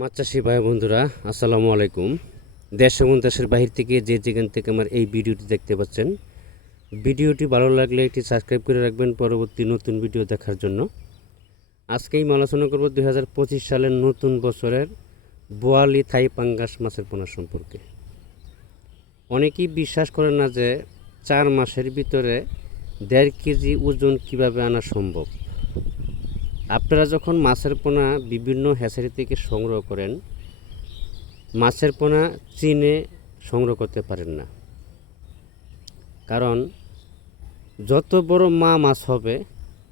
মাছ চাষি ভাই বন্ধুরা, আসসালামু আলাইকুম। দেশ এবং দেশের বাহির থেকে যে যেখান থেকে আমার এই ভিডিওটি দেখতে পাচ্ছেন, ভিডিওটি ভালো লাগলে একটি সাবস্ক্রাইব করে রাখবেন পরবর্তী নতুন ভিডিও দেখার জন্য। আজকেই আমি আলোচনা করব দু হাজার পঁচিশ সালের নতুন বছরের বোয়ালি থাই পাঙ্গাস মাছের পোনা সম্পর্কে। অনেকেই বিশ্বাস করেন না যে চার মাসের ভিতরে দেড় কেজি ওজন কীভাবে আনা সম্ভব। আপনারা যখন মাছের পোনা বিভিন্ন হ্যাচারি থেকে সংগ্রহ করেন, মাছের পোনা চিনে সংগ্রহ করতে পারেন না। কারণ যত বড় মা মাছ হবে,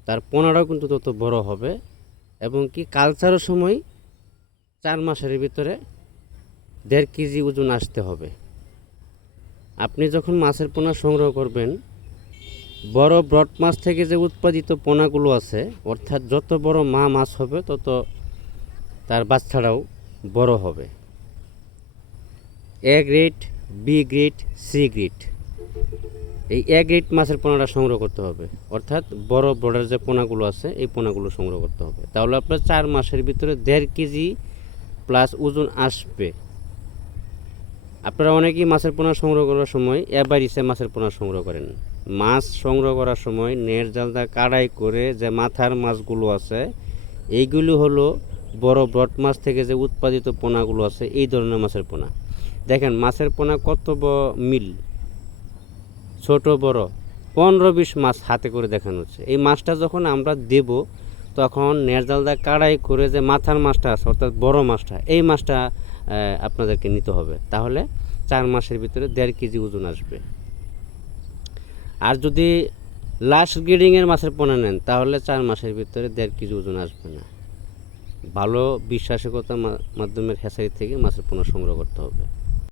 তার পোনাটাও কিন্তু তত বড় হবে এবং কি কালচারের সময় চার মাসের ভিতরে দেড় কেজি ওজন আসতে হবে। আপনি যখন মাছের পোনা সংগ্রহ করবেন বড় ব্রড মাছ থেকে যে উৎপাদিত পোনাগুলো আছে, অর্থাৎ যত বড় মা মাছ হবে, তত তার বাচ্চাটাও বড় হবে। A grade B grade C grade এই এ গ্রেড মাছের পোনাটা সংগ্রহ করতে হবে। অর্থাৎ বড় ব্রডের যে পোনাগুলো আছে, এই পোনাগুলো সংগ্রহ করতে হবে। তাহলে আপনার চার মাসের ভিতরে দেড় কেজি প্লাস ওজন আসবে। আপনারা অনেকেই মাছের পোনা সংগ্রহ করার সময় এবারিসে মাছের পোনা সংগ্রহ করেন। মাছ সংগ্রহ করার সময় নেট জালদা কাড়াই করে যে মাথার মাছগুলো আছে, এইগুলো হলো বড় ব্রড মাছ থেকে যে উৎপাদিত পোনাগুলো আছে, এই ধরনের মাছের পোনা। দেখেন, মাছের পোনা কত মিল? ছোট, বড়? পনেরো, বিশ মাছ হাতে করে দেখানো হচ্ছে। এই মাছটা যখন আমরা দেব, তখন নেরজালদা কাড়াই করে যে মাথার মাছটা আছে, অর্থাৎ বড় মাছটা, এই মাছটা আপনাদেরকে নিতে হবে। তাহলে চার মাসের ভিতরে দেড় কেজি ওজন আসবে। আর যদি লাস্ট গ্রেডিংয়ের মাছের পোনা নেন, তাহলে চার মাসের ভিতরে দেড় কেজি ওজন আসবে না। ভালো বিশ্বাসিকতা মাধ্যমের হ্যাচারি থেকে মাছের পোনা সংগ্রহ করতে হবে।